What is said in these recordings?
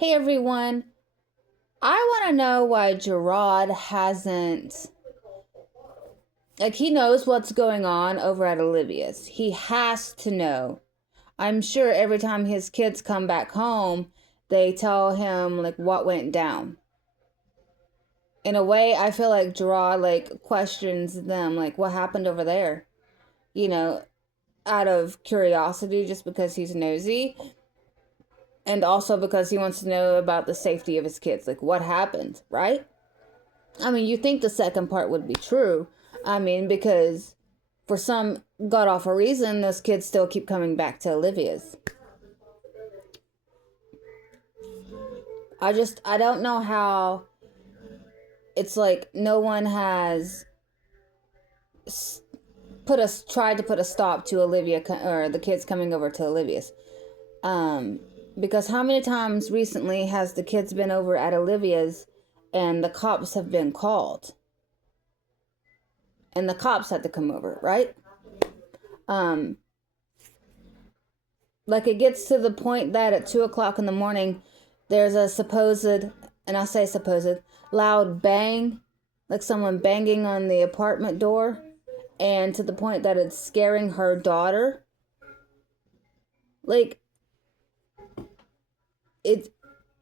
Hey everyone, I want to know why Gerard hasn't, like, he knows what's going on over at Olivia's. He has to know. I'm sure every time his kids come back home, they tell him, like, what went down. In a way, I feel like Gerard, like, questions them, like, what happened over there? You know, out of curiosity, just because he's nosy. And also because he wants to know about the safety of his kids. Like, what happened, right? I mean, you think the second part would be true. I mean, because for some god awful reason, those kids still keep coming back to Olivia's. I don't know how it's like no one has tried to put a stop to Olivia or the kids coming over to Olivia's. Because how many times recently has the kids been over at Olivia's and the cops have been called? And the cops had to come over, right? Like, it gets to the point that at 2 o'clock in the morning, there's a supposed, and I say supposed, loud bang, like someone banging on the apartment door, and to the point that it's scaring her daughter. Like,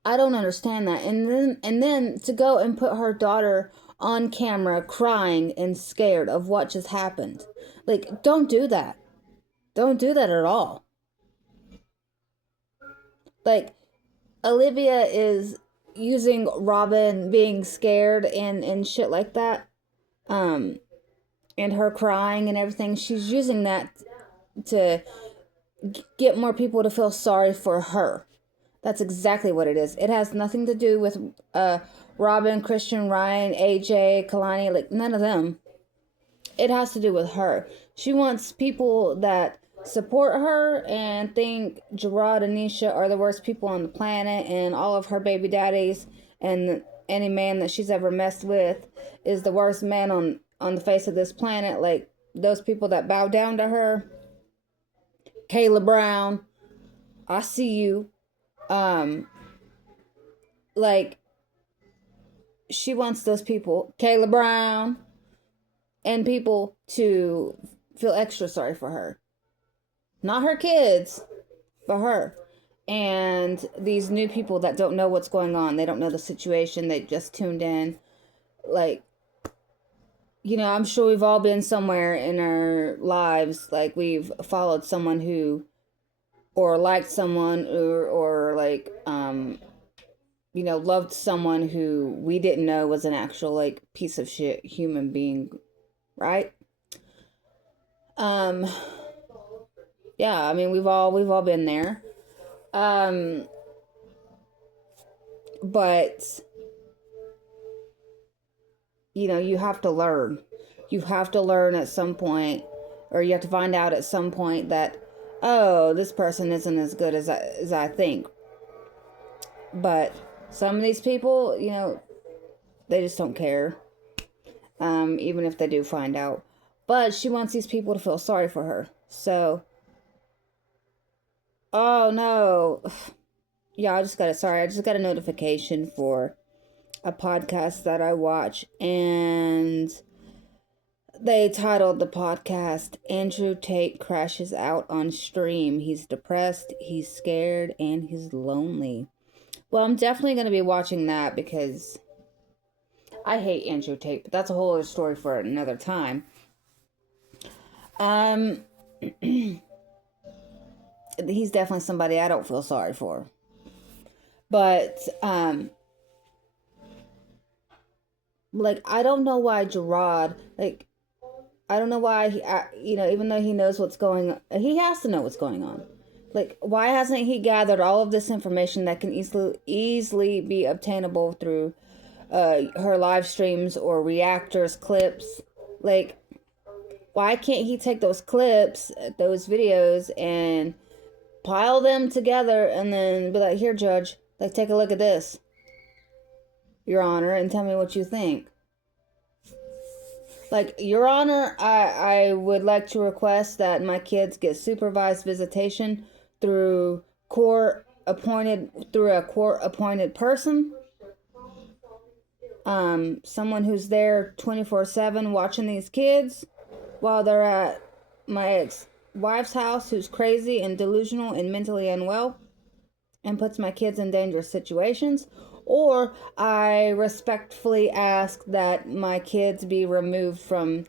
I don't understand that. And then to go and put her daughter on camera crying and scared of what just happened. Like, don't do that. Don't do that at all. Like, Olivia is using Robin being scared and shit like that. And her crying and everything. She's using that to get more people to feel sorry for her. That's exactly what it is. It has nothing to do with Robin, Christian, Ryan, AJ, Kalani, like none of them. It has to do with her. She wants people that support her and think Gerard and Nisha are the worst people on the planet, and all of her baby daddies and any man that she's ever messed with is the worst man on the face of this planet. Like, those people that bow down to her. Kayla Brown, I see you. Like, she wants those people, Kayla Brown, and people to feel extra sorry for her. Not her kids, but her. And these new people that don't know what's going on, they don't know the situation, they just tuned in. Like, I'm sure we've all been somewhere in our lives, like we've followed someone who, or liked someone, or like, loved someone who we didn't know was an actual, like, piece of shit human being, right? Yeah, I mean, we've all been there. But you have to learn. You have to learn at some point, or you have to find out at some point that, oh, this person isn't as good as I think. But some of these people, they just don't care. Even if they do find out. But she wants these people to feel sorry for her. So, oh no. Yeah, I just got a notification for a podcast that I watch, and they titled the podcast, Andrew Tate Crashes Out on Stream. He's depressed, he's scared, and he's lonely. Well, I'm definitely going to be watching that because I hate Andrew Tate, but that's a whole other story for another time. He's definitely somebody I don't feel sorry for. But, like, I don't know why Gerard, like, I don't know why, even though he knows what's going on, he has to know what's going on. Like, why hasn't he gathered all of this information that can easily be obtainable through her live streams or reactors, clips? Like, why can't he take those clips, those videos, and pile them together and then be like, here, Judge, like, take a look at this, Your Honor, and tell me what you think. Like, Your Honor, I would like to request that my kids get supervised visitation through court appointed through a court appointed person, someone who's there 24/7 watching these kids while they're at my ex-wife's house, who's crazy and delusional and mentally unwell and puts my kids in dangerous situations. Or I respectfully ask that my kids be removed from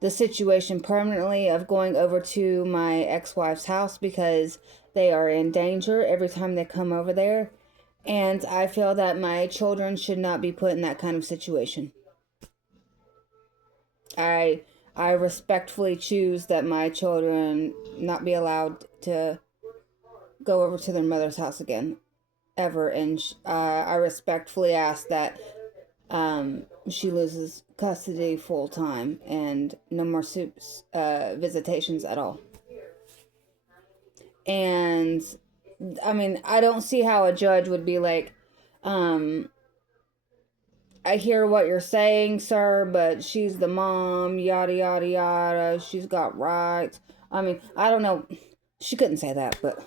the situation permanently of going over to my ex-wife's house because they are in danger every time they come over there. And I feel that my children should not be put in that kind of situation. I respectfully choose that my children not be allowed to go over to their mother's house again, ever. And I respectfully ask that she loses custody full time and no more visitations at all. And I mean, I don't see how a judge would be like, I hear what you're saying, sir, but she's the mom, yada, yada, yada. She's got rights. I mean, I don't know. She couldn't say that, but,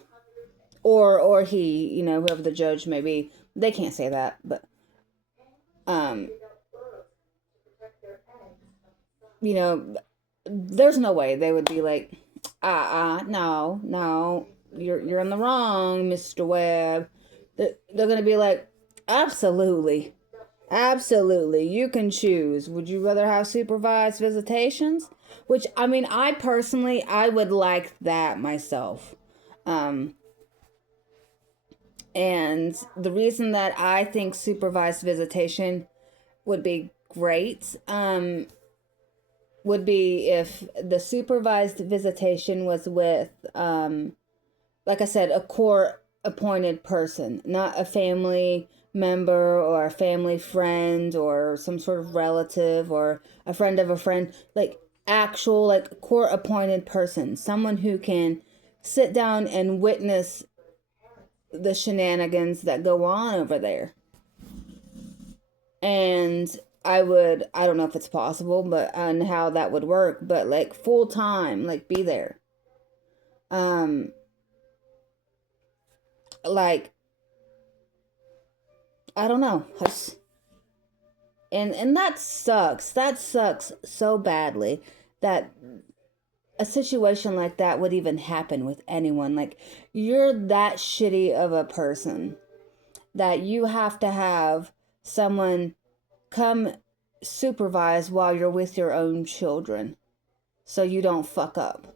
or he, you know, whoever the judge may be, they can't say that, but, you know, there's no way they would be like, no, you're in the wrong, Mr. Webb. They're going to be like, absolutely, you can choose. Would you rather have supervised visitations? Which, I mean, I personally, I would like that myself. And the reason that I think supervised visitation would be great, would be if the supervised visitation was with, like I said, a court appointed person, not a family member or a family friend or some sort of relative or a friend of a friend, like actual, like court appointed person, someone who can sit down and witness the shenanigans that go on over there. And I don't know if it's possible, but and how that would work, but like full time, like be there. Like, I don't know. And that sucks. That sucks so badly that a situation like that would even happen with anyone. Like, you're that shitty of a person that you have to have someone come supervise while you're with your own children so you don't fuck up.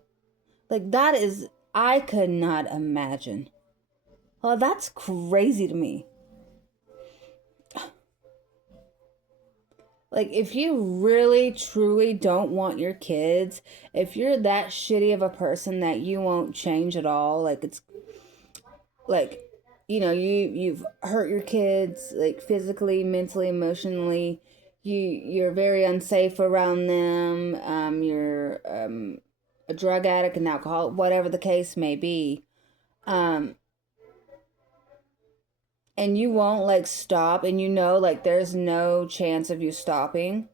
Like, that is, I could not imagine. Oh, that's crazy to me. Like, if you really, truly don't want your kids, if you're that shitty of a person that you won't change at all, like, it's, like, you know, you've hurt your kids, like, physically, mentally, emotionally, you're very unsafe around them, you're, a drug addict, an alcoholic, whatever the case may be, and you won't like stop, and you know like there's no chance of you stopping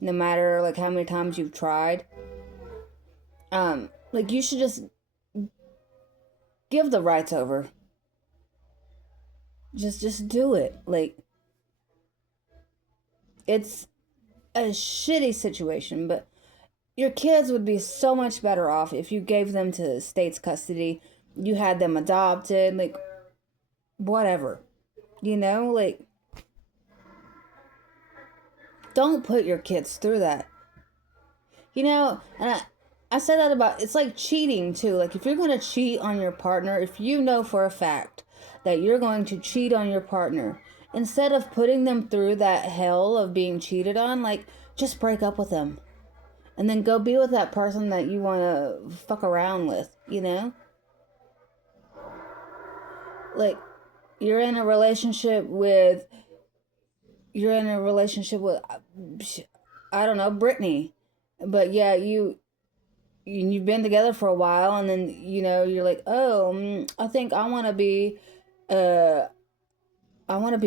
no matter like how many times you've tried, like you should just give the rights over. Just do it. Like, it's a shitty situation, but your kids would be so much better off if you gave them to state's custody, you had them adopted, like whatever. You know, like, don't put your kids through that. You know, and I say that about, it's like cheating too. Like, if you're going to cheat on your partner, if you know for a fact that you're going to cheat on your partner, instead of putting them through that hell of being cheated on, like, just break up with them. And then go be with that person that you want to fuck around with, you know? Like, you're in a relationship with, I don't know, Brittany. But yeah, you've been together for a while, and then, you know, you're like, oh, I think I want to be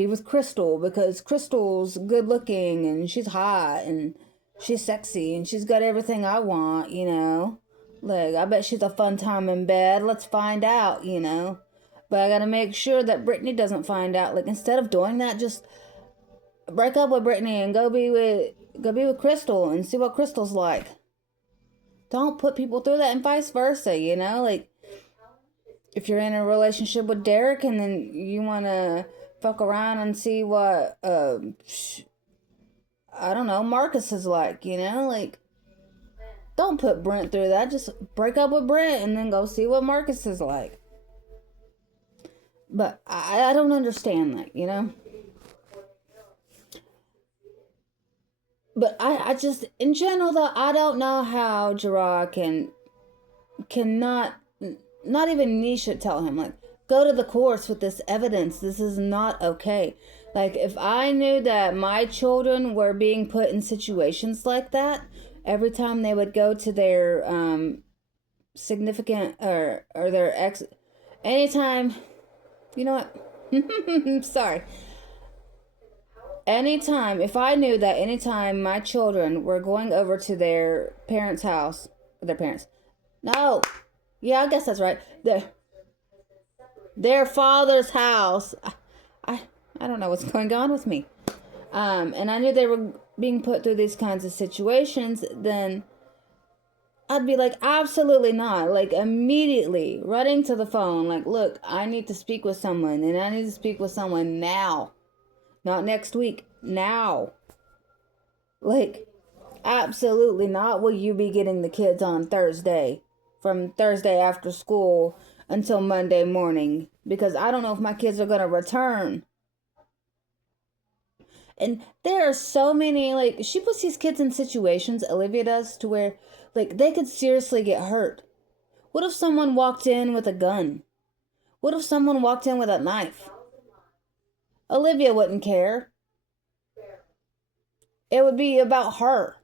with Crystal because Crystal's good looking and she's hot and she's sexy and she's got everything I want, you know? Like, I bet she's a fun time in bed. Let's find out, you know? But I gotta make sure that Brittany doesn't find out. Like, instead of doing that, just break up with Brittany and go be with Crystal and see what Crystal's like. Don't put people through that, and vice versa, you know? Like, if you're in a relationship with Derek and then you want to fuck around and see what, I don't know, Marcus is like, you know? Like, don't put Brent through that. Just break up with Brent and then go see what Marcus is like. But I don't understand that, you know? But I just, in general, though, I don't know how Gerard cannot, not even Nisha tell him, like, go to the courts with this evidence. This is not okay. Like, if I knew that my children were being put in situations like that, every time they would go to their significant or their ex, anytime, you know what? Sorry. Anytime, if I knew that anytime my children were going over to their parents' house, their parents, no, yeah, I guess that's right, their father's house, I, I don't know what's going on with me, and I knew they were being put through these kinds of situations, then I'd be like, absolutely not. Like, immediately running to the phone, like, look, I need to speak with someone, and I need to speak with someone now. Not next week. Now. Like, absolutely not will you be getting the kids on Thursday. From Thursday after school until Monday morning. Because I don't know if my kids are going to return. And there are so many, like, she puts these kids in situations, Olivia does, to where, like, they could seriously get hurt. What if someone walked in with a gun? What if someone walked in with a knife? Olivia wouldn't care. It would be about her.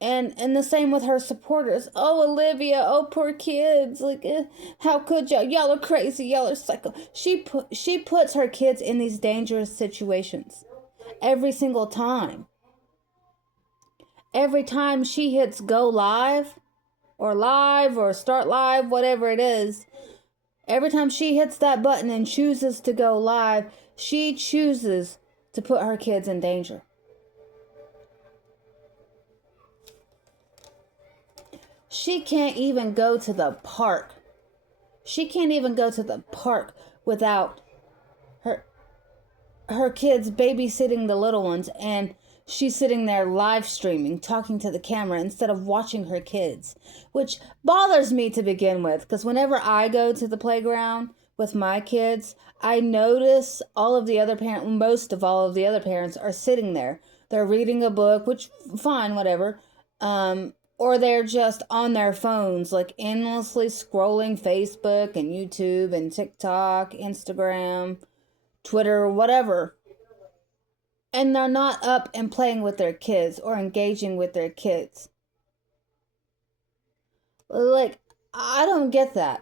And the same with her supporters. Oh, Olivia, oh, poor kids. Like, how could y'all? Y'all are crazy. Y'all are psycho. She puts her kids in these dangerous situations every single time. Every time she hits go live or start live, whatever it is, every time she hits that button and chooses to go live, she chooses to put her kids in danger. She can't even go to the park. She can't even go to the park without her kids babysitting the little ones, and she's sitting there live streaming, talking to the camera instead of watching her kids, which bothers me to begin with, because whenever I go to the playground with my kids, I notice most of all of the other parents are sitting there. They're reading a book, which, fine, whatever, or they're just on their phones, like endlessly scrolling Facebook and YouTube and TikTok, Instagram, Twitter, whatever. And they're not up and playing with their kids or engaging with their kids. Like, I don't get that.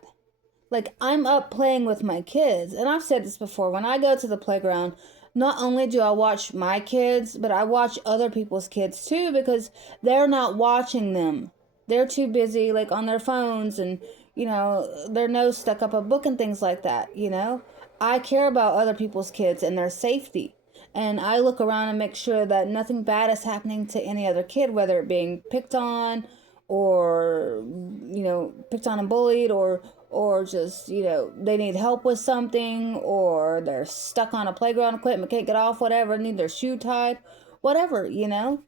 Like, I'm up playing with my kids. And I've said this before. When I go to the playground, not only do I watch my kids, but I watch other people's kids too, because they're not watching them. They're too busy, like, on their phones and, you know, their nose stuck up a book and things like that, you know? I care about other people's kids and their safety. And I look around and make sure that nothing bad is happening to any other kid, whether it being picked on or, you know, picked on and bullied, or just, you know, they need help with something, or they're stuck on a playground equipment, can't get off, whatever, need their shoe tied, whatever, you know?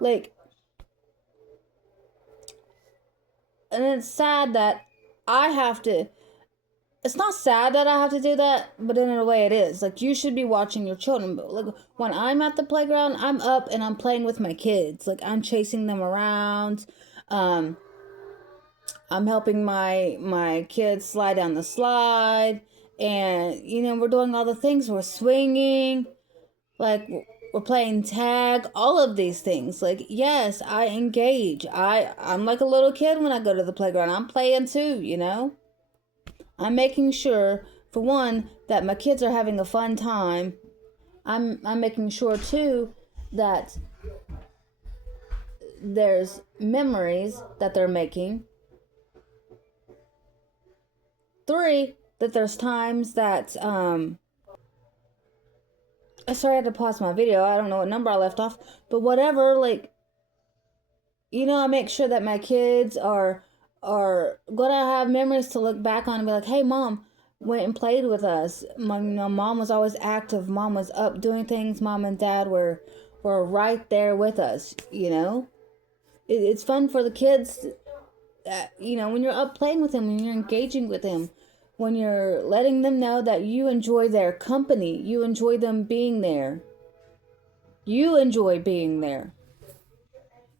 Like, and it's sad that I have to, it's not sad that I have to do that, but in a way it is. Like, you should be watching your children. But like, when I'm at the playground, I'm up and I'm playing with my kids. Like, I'm chasing them around. I'm helping my kids slide down the slide. And, you know, we're doing all the things. We're swinging. Like, we're playing tag. All of these things. Like, yes, I engage. I'm like a little kid when I go to the playground. I'm playing too, you know? I'm making sure, for one, that my kids are having a fun time. I'm making sure, too, that there's memories that they're making. 3, that there's times that sorry, I had to pause my video. I don't know what number I left off, but whatever. Like, I make sure that my kids are gonna have memories to look back on and be like, "Hey, mom went and played with us. Mom was always active. Mom was up doing things. Mom and dad were right there with us." It's fun for the kids. When you're up playing with them, when you're engaging with them, when you're letting them know that you enjoy their company, you enjoy them being there. You enjoy being there.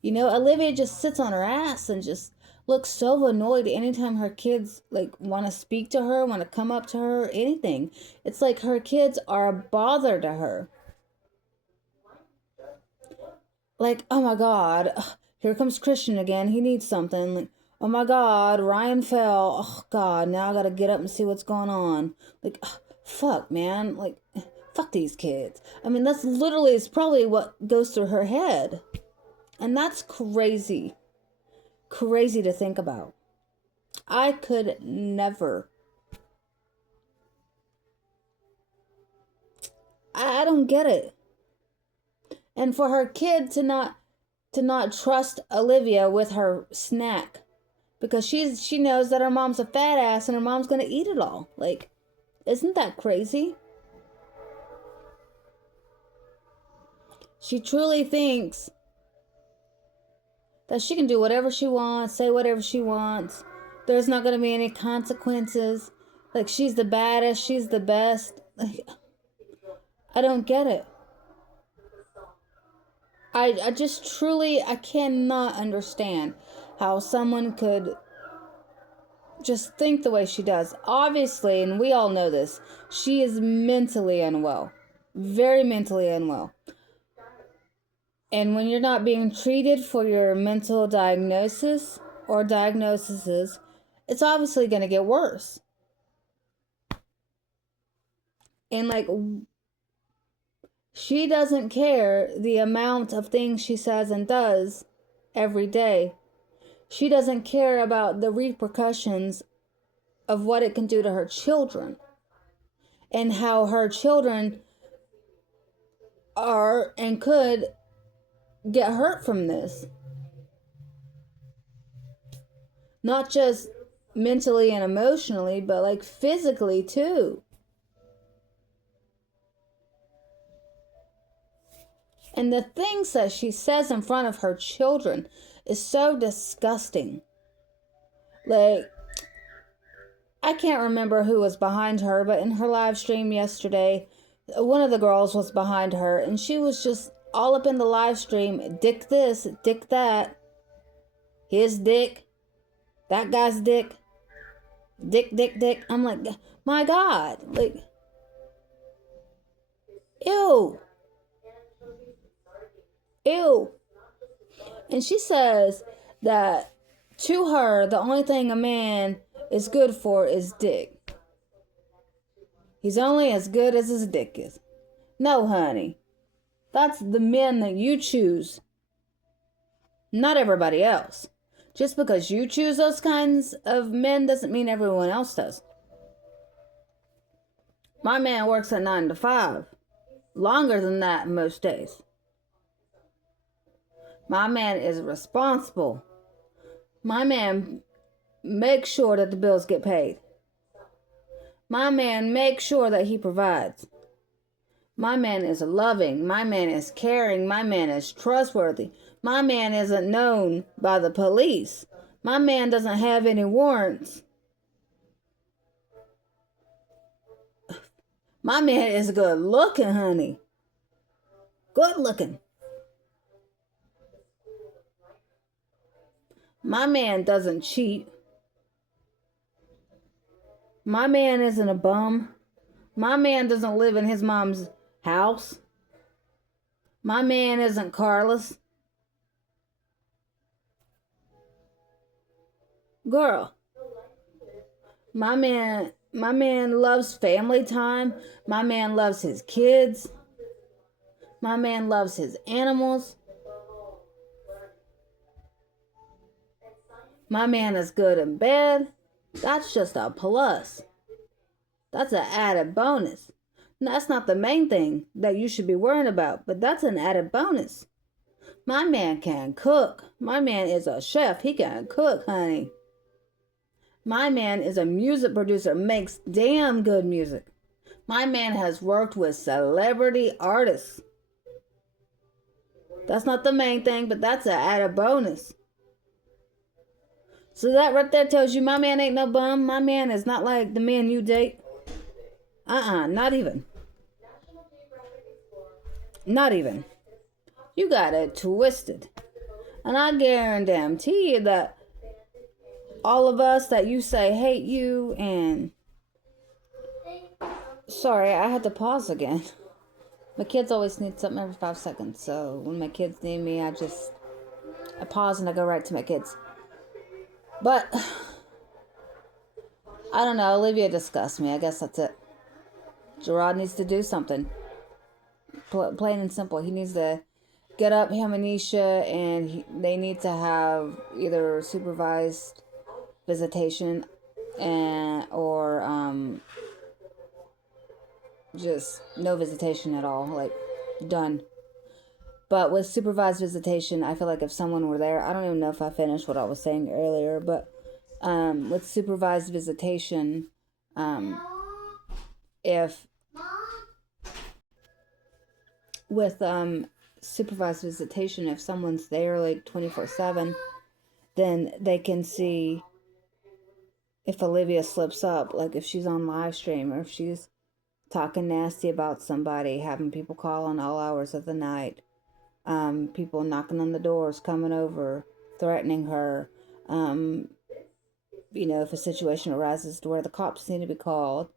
Olivia just sits on her ass and just looks so annoyed anytime her kids like want to speak to her, want to come up to her, anything. It's like her kids are a bother to her. Like, oh my God, here comes Christian again. He needs something. Like, oh my God, Ryan fell. Oh God, now I gotta get up and see what's going on. Like, fuck, man. Like, fuck these kids. I mean, that's literally, it's probably what goes through her head. And that's crazy. Crazy to think about. I could never. I don't get it. And for her kid to not trust Olivia with her snack because she knows that her mom's a fat ass and her mom's gonna eat it all. Like, isn't that crazy? She truly thinks that she can do whatever she wants, say whatever she wants. There's not going to be any consequences. Like, she's the baddest, she's the best. Like, I don't get it. I just truly, I cannot understand how someone could just think the way she does. Obviously, and we all know this, she is mentally unwell. Very mentally unwell. And when you're not being treated for your mental diagnosis or diagnoses, it's obviously going to get worse. And like, she doesn't care the amount of things she says and does every day. She doesn't care about the repercussions of what it can do to her children and how her children are and could get hurt from this. Not just mentally and emotionally, but like physically too. And the things that she says in front of her children is so disgusting. Like, I can't remember who was behind her, but in her live stream yesterday, one of the girls was behind her, and she was just all up in the live stream, dick this, dick that, his dick, that guy's dick, dick. I'm like, my God, like, ew. And she says that to her, the only thing a man is good for is dick. He's only as good as his dick is. No, honey. That's the men that you choose. Not everybody else. Just because you choose those kinds of men doesn't mean everyone else does. My man works at 9 to 5. Longer than that most days. My man is responsible. My man makes sure that the bills get paid. My man makes sure that he provides. My man is loving. My man is caring. My man is trustworthy. My man isn't known by the police. My man doesn't have any warrants. My man is good looking, honey. Good looking. My man doesn't cheat. My man isn't a bum. My man doesn't live in his mom's house. My man isn't carless. Girl, my man loves family time. My man loves his kids. My man loves his animals. My man is good in bed. That's just a plus. That's an added bonus. That's not the main thing that you should be worrying about, but that's an added bonus. My man can cook. My man is a chef. He can cook, honey. My man is a music producer, makes damn good music. My man has worked with celebrity artists. That's not the main thing, but that's an added bonus. So that right there tells you my man ain't no bum. My man is not like the man you date. Not even. Not even. You got it twisted. And I guarantee you that all of us that you say hate you and... Sorry, I had to pause again. My kids always need something every 5 seconds. So when my kids need me, I pause and I go right to my kids. But I don't know. Olivia disgusts me. I guess that's it. Gerard needs to do something. Plain and simple. He needs to get up, him and Nisha, and they need to have either supervised visitation or just no visitation at all. Like, done. But with supervised visitation, I feel like if someone were there, I don't even know if I finished what I was saying earlier, but with supervised visitation, if with supervised visitation, if someone's there like 24/7, then they can see if Olivia slips up, like if she's on live stream or if she's talking nasty about somebody, having people call on all hours of the night, people knocking on the doors, coming over, threatening her. If a situation arises to where the cops need to be called,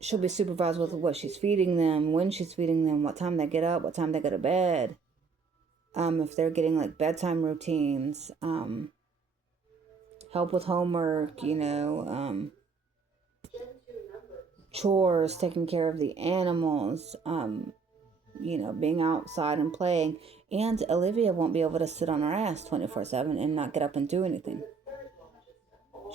she'll be supervised with what she's feeding them, when she's feeding them, what time they get up, what time they go to bed. If they're getting like bedtime routines, help with homework, chores, taking care of the animals, being outside and playing. And Olivia won't be able to sit on her ass 24/7 and not get up and do anything.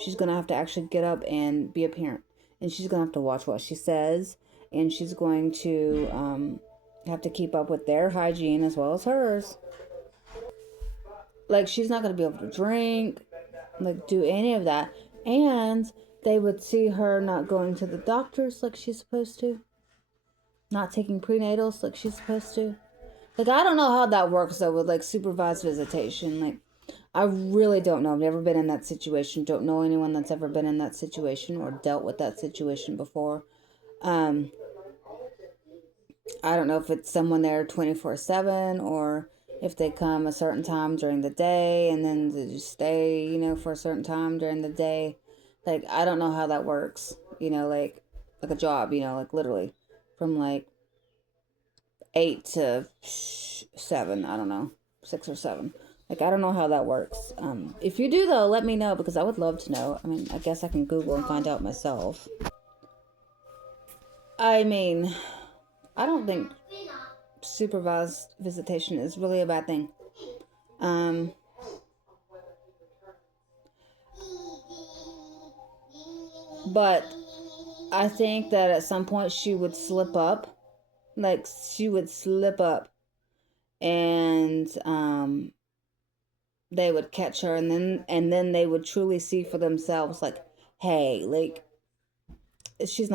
She's going to have to actually get up and be a parent. And she's going to have to watch what she says. And she's going to have to keep up with their hygiene as well as hers. Like, she's not going to be able to drink, like, do any of that. And they would see her not going to the doctors like she's supposed to. Not taking prenatals like she's supposed to. Like, I don't know how that works, though, with, like, supervised visitation. Like, I really don't know. I've never been in that situation. Don't know anyone that's ever been in that situation or dealt with that situation before. I don't know if it's someone there 24/7 or if they come a certain time during the day and then they just stay, for a certain time during the day. Like, I don't know how that works, like a job, like literally from like 8 to 7, I don't know, 6 or 7. Like, I don't know how that works. If you do, though, let me know because I would love to know. I mean, I guess I can Google and find out myself. I mean, I don't think supervised visitation is really a bad thing. But I think that at some point she would slip up. Like, she would slip up and they would catch her and then they would truly see for themselves, like, hey, like, she's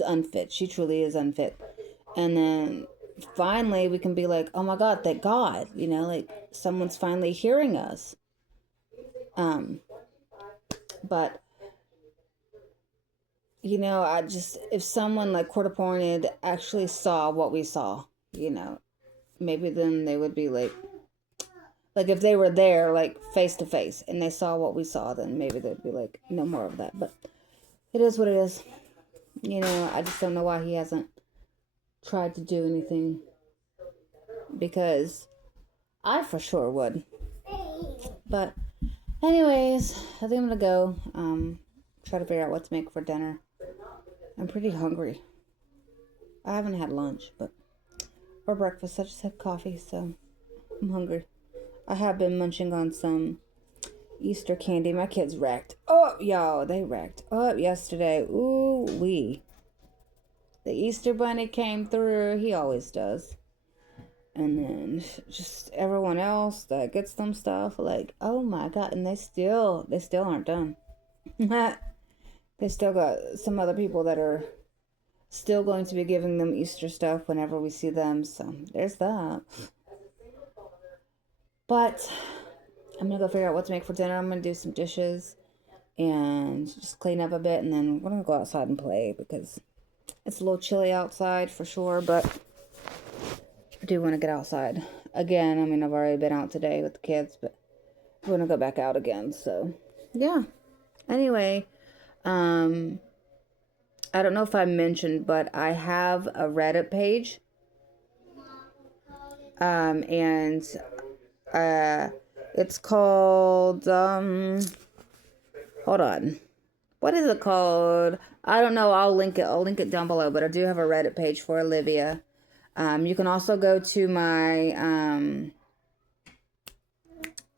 unfit. She truly is unfit. And then finally we can be like, oh my God, thank God, like someone's finally hearing us. But if someone like court appointed actually saw what we saw, maybe then they would be like if they were there, like face to face and they saw what we saw, then maybe they'd be like, no more of that. But it is what it is. I just don't know why he hasn't tried to do anything, because I for sure would. But anyways, I think I'm gonna go try to figure out what to make for dinner. I'm pretty hungry. I haven't had lunch, or breakfast. I just had coffee, so I'm hungry. I have been munching on some Easter candy. My kids wrecked. Oh, y'all, they wrecked up yesterday. Ooh, wee. The Easter bunny came through. He always does. And then just everyone else that gets them stuff, like, oh my god, and they still aren't done. They still got some other people that are still going to be giving them Easter stuff whenever we see them. So there's that. But I'm gonna go figure out what to make for dinner. I'm gonna do some dishes and just clean up a bit, and then we're gonna go outside and play because it's a little chilly outside for sure, but I do want to get outside again. I mean, I've already been out today with the kids, but we're gonna go back out again. So yeah. Anyway, I don't know if I mentioned, but I have a Reddit page. And it's called hold on. What is it called? I don't know. I'll link it. I'll link it down below, but I do have a Reddit page for Olivia. You can also go to my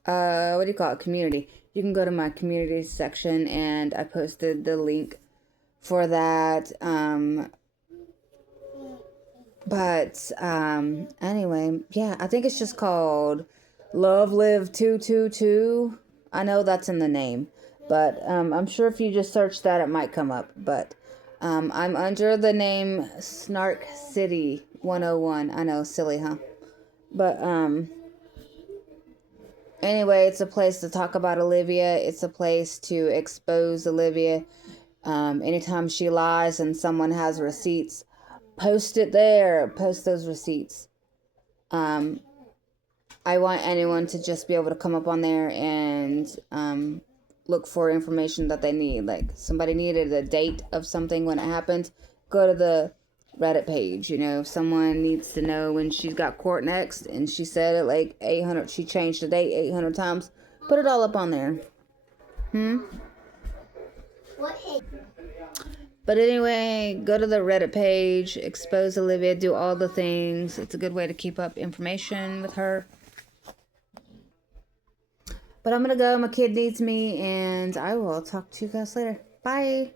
what do you call it? Community. You can go to my community section, and I posted the link for that. But anyway, yeah, I think it's just called Love Live 222. I know that's in the name, but I'm sure if you just search that, it might come up. But I'm under the name Snark City 101. I know, silly, huh? But anyway, it's a place to talk about Olivia. It's a place to expose Olivia. Anytime she lies and someone has receipts, post it there. Post those receipts. I want anyone to just be able to come up on there and look for information that they need. Like somebody needed a date of something when it happened, go to the Reddit page. You know, if someone needs to know when she's got court next and she said it like 800, she changed the date 800 times, put it all up on there. What? But anyway, go to the Reddit page, expose Olivia, do all the things. It's a good way to keep up information with her. But I'm going to go. My kid needs me, and I will talk to you guys later. Bye.